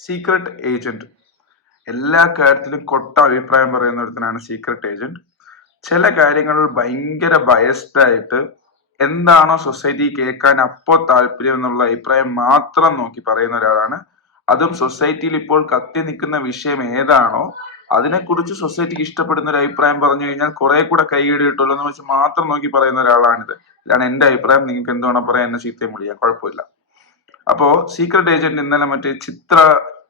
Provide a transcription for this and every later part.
Secret agent. എല്ലാ കാര്യത്തിലും കൊട്ട അഭിപ്രായം പറയുന്ന ഒരുത്തനാണ് സീക്രട്ട് ഏജന്റ്. ചില കാര്യങ്ങളിൽ ഭയങ്കര ബയസ്ഡ് ആയിട്ട് എന്താണോ സൊസൈറ്റി കേൾക്കാൻ അപ്പോ താല്പര്യം എന്നുള്ള അഭിപ്രായം മാത്രം നോക്കി പറയുന്ന ഒരാളാണ്. അതും സൊസൈറ്റിയിൽ ഇപ്പോൾ കത്തി നിൽക്കുന്ന വിഷയം ഏതാണോ അതിനെക്കുറിച്ച് സൊസൈറ്റിക്ക് ഇഷ്ടപ്പെടുന്ന ഒരു അഭിപ്രായം പറഞ്ഞു കഴിഞ്ഞാൽ കുറെ കൂടെ കൈയിടി കിട്ടുമല്ലോ എന്ന് വെച്ച് മാത്രം നോക്കി പറയുന്ന ഒരാളാണിത്. ഇതാണ് എന്റെ അഭിപ്രായം. നിങ്ങൾക്ക് എന്ത് വേണം പറയാൻ, എന്നെ ചീത്തയും വിളിക്കാം, കുഴപ്പമില്ല. അപ്പോ സീക്രട്ട് ഏജന്റ് ഇന്നലെ മറ്റേ ചിത്ര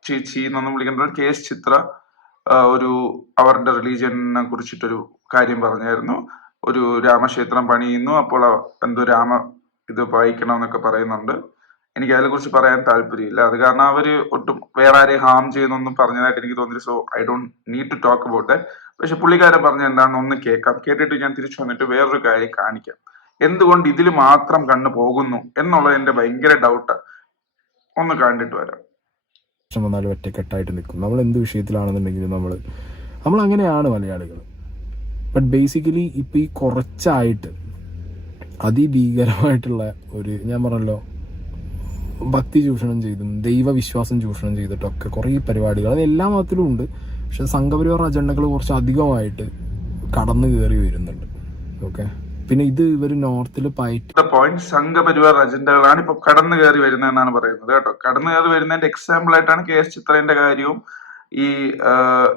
ചേച്ചി എന്നൊന്നും വിളിക്കേണ്ട കേസ് ചിത്ര ഒരു അവരുടെ റിലീജിയനെ കുറിച്ചിട്ടൊരു കാര്യം പറഞ്ഞായിരുന്നു. ഒരു രാമക്ഷേത്രം പണിയുന്നു, അപ്പോൾ എന്തോ ഇത് വായിക്കണം എന്നൊക്കെ പറയുന്നുണ്ട്. എനിക്ക് അതിനെ കുറിച്ച് പറയാൻ താല്പര്യമില്ല. അത് കാരണം അവര് ഒട്ടും വേറെ ആരെയും ഹാം ചെയ്യുന്നൊന്നും പറഞ്ഞതായിട്ട് എനിക്ക് തോന്നില്ല. So I don't need to talk about that. പക്ഷെ പുള്ളിക്കാരൻ പറഞ്ഞ എന്താണെന്ന് ഒന്ന് കേൾക്കാം. കേട്ടിട്ട് ഞാൻ തിരിച്ചു വന്നിട്ട് വേറൊരു കാര്യം കാണിക്കാം. എന്തുകൊണ്ട് ഇതിൽ മാത്രം കണ്ണു പോകുന്നു എന്നുള്ളത് എന്റെ ഭയങ്കര ഡൗട്ട്. ഒന്ന് കണ്ടിട്ട് വരാം. വന്നാലും ഒറ്റക്കെട്ടായിട്ട് നിൽക്കും. നമ്മൾ എന്ത് വിഷയത്തിലാണെന്നുണ്ടെങ്കിലും നമ്മൾ അങ്ങനെയാണ് മലയാളികൾ. ബട്ട് ബേസിക്കലി ഇപ്പം ഈ കുറച്ചായിട്ട് അതിഭീകരമായിട്ടുള്ള ഒരു, ഞാൻ പറഞ്ഞല്ലോ, ഭക്തി ചൂഷണം ചെയ്തും ദൈവവിശ്വാസം ചൂഷണം ചെയ്തിട്ടൊക്കെ കുറേ പരിപാടികൾ അത് എല്ലാ മതത്തിലും ഉണ്ട്. പക്ഷെ സംഘപരിവാർ അജണ്ടകൾ കുറച്ച് അധികമായിട്ട് കടന്നു കയറി വരുന്നുണ്ട്. ഓക്കെ, പിന്നെ ഇത് ഇവർ നോർത്തിൽ പോയിന്റ് സംഘപരിവാർ അജണ്ടകളാണ് ഇപ്പൊ കടന്നു കയറി വരുന്നതെന്നാണ് പറയുന്നത് കേട്ടോ. കടന്നു കയറി വരുന്നതിന്റെ എക്സാമ്പിൾ ആയിട്ടാണ് കെ എസ് ചിത്രന്റെ കാര്യവും ഈ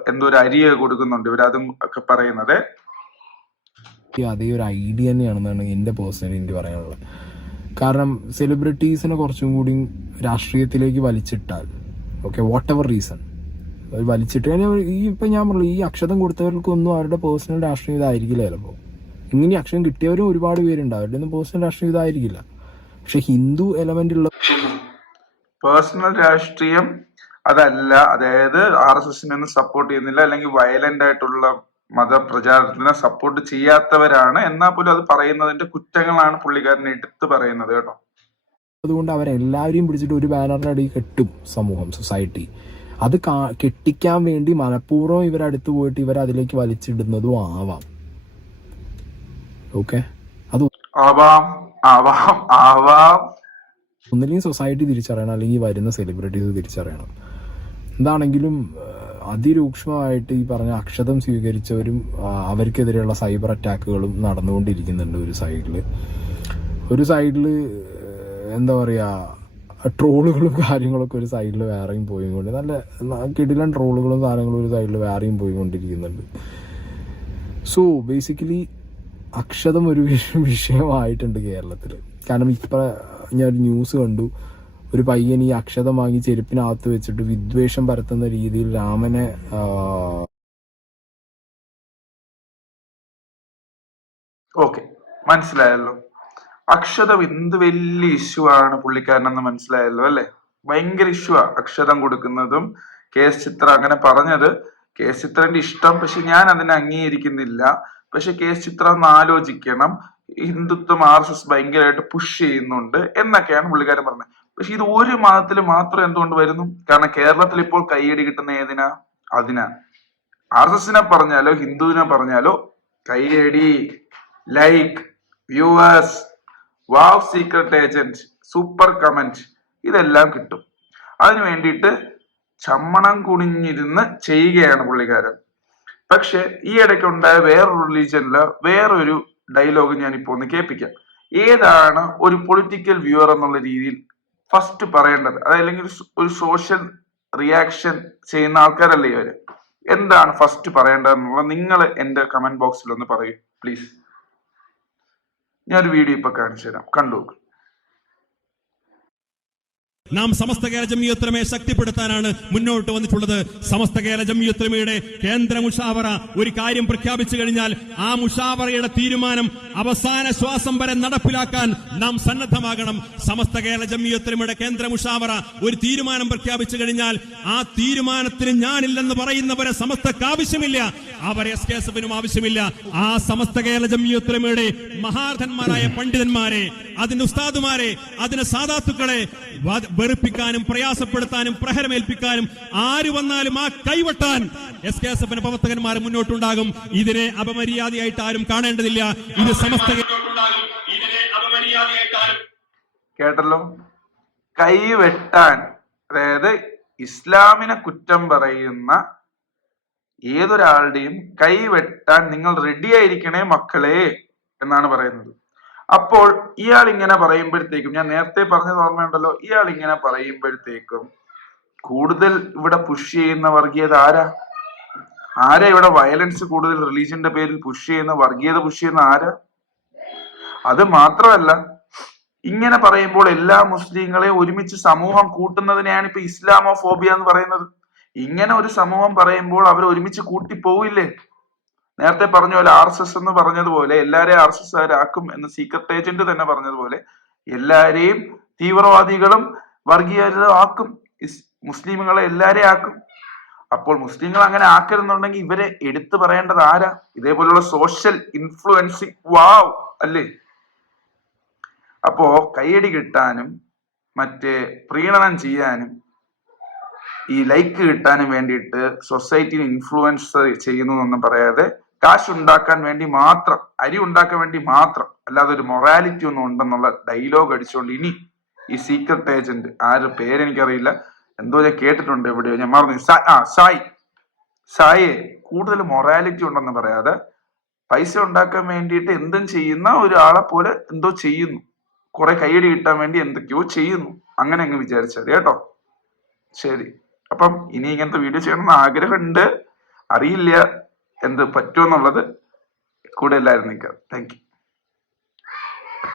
എന്തോ ഒരു അരിയെ കൊടുക്കുന്നുണ്ട് ഇവർ, അതും ഒക്കെ പറയുന്നത്. അതേ ഒരു ഐഡിയ തന്നെയാണെന്നാണ് എൻ്റെ പേഴ്സണലി എനിക്ക് പറയാനുള്ളത്. കാരണം സെലിബ്രിറ്റീസിനെ കുറച്ചും കൂടി രാഷ്ട്രീയത്തിലേക്ക് വലിച്ചിട്ടാൽ, ഓക്കെ, വാട്ട് എവർ റീസൺ വലിച്ചിട്ട് ഈ ഇപ്പം ഞാൻ പറഞ്ഞു, ഈ അക്ഷതം കൊടുത്തവർക്കൊന്നും അവരുടെ പേഴ്സണൽ രാഷ്ട്രീയം ഇതായിരിക്കില്ല. ചിലപ്പോൾ ഇങ്ങനെ അക്ഷരം കിട്ടിയവരും ഒരുപാട് പേരുണ്ട്, അവരുടെ ഒന്നും പേഴ്സണൽ രാഷ്ട്രീയം ഇതായിരിക്കില്ല. പക്ഷെ ഹിന്ദു എലമെന്റ് ഉള്ള പേഴ്സണൽ രാഷ്ട്രീയം അതല്ല, അതായത് RSSനെ സപ്പോർട്ട് ചെയ്യുന്നില്ല, അല്ലെങ്കിൽ വയലന്റ് ആയിട്ടുള്ള മതപ്രചാരണത്തിനെ സപ്പോർട്ട് ചെയ്യാത്തവരാണ്. എന്നാൽ പോലും അത് പറയുന്നതിന്റെ കുറ്റങ്ങളാണ് പുള്ളിക്കാരൻ എടുത്ത് പറയുന്നത് കേട്ടോ. അതുകൊണ്ട് അവരെല്ലാവരെയും പിടിച്ചിട്ട് ഒരു ബാനറിന്റെ അടിയിൽ കെട്ടും സമൂഹം, സൊസൈറ്റി. അത് കെട്ടിക്കാൻ വേണ്ടി മനഃപൂർവ്വം ഇവരടുത്ത് പോയിട്ട് ഇവരതിലേക്ക് വലിച്ചിടുന്നതും ആവാം. ഓക്കെ, അത് ഒന്നില്ലെങ്കിൽ സൊസൈറ്റി തിരിച്ചറിയണം, അല്ലെങ്കിൽ വരുന്ന സെലിബ്രിറ്റീസ് തിരിച്ചറിയണം. എന്താണെങ്കിലും അതിരൂക്ഷമായിട്ട് ഈ പറഞ്ഞ അക്ഷതം സ്വീകരിച്ചവരും അവർക്കെതിരെയുള്ള സൈബർ അറ്റാക്കുകളും നടന്നുകൊണ്ടിരിക്കുന്നുണ്ട്. ഒരു സൈഡിൽ എന്താ പറയുക, ട്രോളുകളും കാര്യങ്ങളൊക്കെ ഒരു സൈഡിൽ വേറെയും പോയിക്കൊണ്ട്, നല്ല കിടിലൻ ട്രോളുകളും സാധനങ്ങളും ഒരു സൈഡിൽ വേറെയും പോയിക്കൊണ്ടിരിക്കുന്നുണ്ട്. സോ ബേസിക്കലി അക്ഷതം ഒരു വിഷയമായിട്ടുണ്ട് കേരളത്തിൽ. കാരണം ഇപ്പം ഞാനൊരു ന്യൂസ് കണ്ടു, ഒരു പയ്യൻ ഈ അക്ഷതം വാങ്ങി ചെരുപ്പിനകത്ത് വെച്ചിട്ട് വിദ്വേഷം പരത്തുന്ന രീതിയിൽ രാമനെ ഓക്കെ, മനസ്സിലായല്ലോ. അക്ഷതം എന്ത് വലിയ ഇഷ്യൂ ആണ് പുള്ളിക്കാരനെന്ന് മനസ്സിലായല്ലോ അല്ലെ. ഭയങ്കര ഇഷ്യൂ ആ അക്ഷതം കൊടുക്കുന്നതും. കെ.എസ്. ചിത്ര അങ്ങനെ പറഞ്ഞത് കെ.എസ്. ചിത്രന്റെ ഇഷ്ടം, പക്ഷെ ഞാൻ അതിനെ അംഗീകരിക്കുന്നില്ല. പക്ഷെ കെ.എസ്. ചിത്ര ഒന്ന് ആലോചിക്കണം, ഹിന്ദുത്വം RSS ഭയങ്കരമായിട്ട് പുഷ് ചെയ്യുന്നുണ്ട് എന്നൊക്കെയാണ് പുള്ളിക്കാരൻ പറഞ്ഞത്. പക്ഷെ ഇത് ഒരു മതത്തിൽ മാത്രം എന്തുകൊണ്ട് വരുന്നു? കാരണം കേരളത്തിൽ ഇപ്പോൾ കൈയടി കിട്ടുന്ന ഏതിനാ? അതിനാ. RSSനെ പറഞ്ഞാലോ ഹിന്ദുവിനെ പറഞ്ഞാലോ കൈയടി, ലൈക്ക്, വ്യൂവേഴ്സ്, വാവ് സീക്രട്ട് ഏജന്റ്, സൂപ്പർ കമന്റ്, ഇതെല്ലാം കിട്ടും. അതിനു വേണ്ടിയിട്ട് ചമ്മണം കുണിഞ്ഞിരുന്ന് ചെയ്യുകയാണ് പുള്ളിക്കാരൻ. പക്ഷെ ഈ ഇടയ്ക്ക് ഉണ്ടായ വേറൊരു റിലീജിയനില് വേറൊരു ഡയലോഗ് ഞാൻ ഇപ്പൊ ഒന്ന് കേൾപ്പിക്കാം. ഏതാണ് ഒരു പൊളിറ്റിക്കൽ വ്യൂവർ എന്നുള്ള രീതിയിൽ ഫസ്റ്റ് പറയേണ്ടത്? അതല്ലെങ്കിൽ ഒരു സോഷ്യൽ റിയാക്ഷൻ ചെയ്യുന്ന ആൾക്കാരല്ലേ ഇവര്, എന്താണ് ഫസ്റ്റ് പറയേണ്ടതെന്നുള്ളത് നിങ്ങൾ എന്റെ കമന്റ് ബോക്സിൽ ഒന്ന് പറയൂ പ്ലീസ്. ഞാനൊരു വീഡിയോ ഇപ്പൊ കാണിച്ചു തരാം, കണ്ടു. നാം സമസ്ത കേരള ജംഇയ്യത്തുലമയെ ശക്തിപ്പെടുത്താനാണ് മുന്നോട്ട് വന്നിട്ടുള്ളത്. സമസ്ത കേരള ജംഇയ്യത്തുലമയുടെ കേന്ദ്ര മുഷാവറ ഒരു കാര്യം പ്രഖ്യാപിച്ചു കഴിഞ്ഞാൽ ആ മുഷാവറയുടെ തീരുമാനം അവസാന ശ്വാസം വരെ നടപ്പിലാക്കാൻ നാം സന്നദ്ധമാകണം. സമസ്ത കേരള ജംഇയ്യത്തുലമയുടെ കേന്ദ്ര മുഷാവറ ഒരു തീരുമാനം പ്രഖ്യാപിച്ചു കഴിഞ്ഞാൽ ആ തീരുമാനത്തിന് ഞാനില്ലെന്ന് പറയുന്നവരെ സമസ്തക്ക് ആവശ്യമില്ല, അവരെ SKSFനും ആവശ്യമില്ല. ആ സമസ്ത കേരള ജംഇയ്യത്തുലമയുടെ മഹാരഥന്മാരായ പണ്ഡിതന്മാരെ, അതിന്റെ ഉസ്താദുമാരെ, അതിന്റെ സാദാത്തുക്കളെ വെറുപ്പിക്കാനും പ്രയാസപ്പെടുത്താനും പ്രഹരമേൽപ്പിക്കാനും ആര് വന്നാലും ആ കൈവട്ടാൻ SKSFന്റെ പ്രവർത്തകന്മാർ മുന്നോട്ടുണ്ടാകും. ഇതിനെ അപമര്യാദയായിട്ട് ആരും കാണേണ്ടതില്ല. ഇത് സമസ്ത കേട്ടല്ലോ, കൈവെട്ടാൻ, അതായത് ഇസ്ലാമിനെ കുറ്റം പറയുന്ന ഏതൊരാളുടെയും കൈ വെട്ടാൻ നിങ്ങൾ റെഡി ആയിരിക്കണേ മക്കളെ എന്നാണ് പറയുന്നത്. അപ്പോൾ ഇയാൾ ഇങ്ങനെ പറയുമ്പോഴത്തേക്കും, ഞാൻ നേരത്തെ പറഞ്ഞത് ഓർമ്മയുണ്ടല്ലോ, ഇയാൾ ഇങ്ങനെ പറയുമ്പോഴത്തേക്കും കൂടുതൽ ഇവിടെ പുഷ് ചെയ്യുന്ന വർഗീയത ആരാ ഇവിടെ വയലൻസ് കൂടുതൽ റിലീജിയന്റെ പേരിൽ പുഷ് ചെയ്യുന്ന, വർഗീയത പുഷ് ചെയ്യുന്ന ആരാ? അത് മാത്രമല്ല, ഇങ്ങനെ പറയുമ്പോൾ എല്ലാ മുസ്ലിങ്ങളെ ഒരുമിച്ച് സമൂഹം കൂട്ടുന്നതിനെയാണ് ഇപ്പൊ ഇസ്ലാമോഫോബിയ എന്ന് പറയുന്നത്. ഇങ്ങനെ ഒരു സമൂഹം പറയുമ്പോൾ അവർ ഒരുമിച്ച് കൂട്ടിപ്പോവില്ലേ? നേരത്തെ പറഞ്ഞ പോലെ RSS എന്ന് പറഞ്ഞതുപോലെ എല്ലാരെയും RSSകാരാക്കും എന്ന് സീക്രട്ട് ഏജന്റ് തന്നെ പറഞ്ഞതുപോലെ എല്ലാരെയും തീവ്രവാദികളും വർഗീയരും ആക്കും, മുസ്ലിമുകളെ എല്ലാരെയും ആക്കും. അപ്പോൾ മുസ്ലിങ്ങൾ അങ്ങനെ ആക്കരുന്നുണ്ടെങ്കിൽ ഇവരെ എടുത്തു പറയേണ്ടത് ആരാ? ഇതേപോലുള്ള സോഷ്യൽ ഇൻഫ്ലുവൻസിങ് വാവ് അല്ലേ? അപ്പോ കയ്യടി കിട്ടാനും മറ്റേ പ്രീണനം ചെയ്യാനും ഈ ലൈക്ക് കിട്ടാനും വേണ്ടിയിട്ട് സൊസൈറ്റിയിൽ ഇൻഫ്ലുവൻസ് ചെയ്യുന്നു എന്നൊന്നും പറയാതെ കാശ് ഉണ്ടാക്കാൻ വേണ്ടി മാത്രം, അരി ഉണ്ടാക്കാൻ വേണ്ടി മാത്രം, അല്ലാതെ ഒരു മൊറാലിറ്റി ഒന്നും ഉണ്ടെന്നുള്ള ഡയലോഗ് അടിച്ചുകൊണ്ട് ഇനി ഈ സീക്രട്ട് ഏജന്റ്, ആരുടെ പേരെനിക്കറിയില്ല, എന്തോ ഞാൻ കേട്ടിട്ടുണ്ട് എവിടെയോ, ഞാൻ മറന്നു, സായെ കൂടുതൽ മൊറാലിറ്റി ഉണ്ടെന്ന് പറയാതെ പൈസ ഉണ്ടാക്കാൻ വേണ്ടിയിട്ട് എന്തും ചെയ്യുന്ന ഒരാളെ പോലെ എന്തോ ചെയ്യുന്നു, കുറെ കൈയടി കിട്ടാൻ വേണ്ടി എന്തൊക്കെയോ ചെയ്യുന്നു, അങ്ങനെ അങ്ങ് വിചാരിച്ചത് കേട്ടോ. ശരി, അപ്പം ഇനി ഇങ്ങനത്തെ വീഡിയോ ചെയ്യണമെന്ന് ആഗ്രഹമുണ്ട്, അറിയില്ല എന്ത് പറ്റുമെന്നുള്ളത്. കൂടെ എല്ലാവരും നിൽക്കാം. Thank you.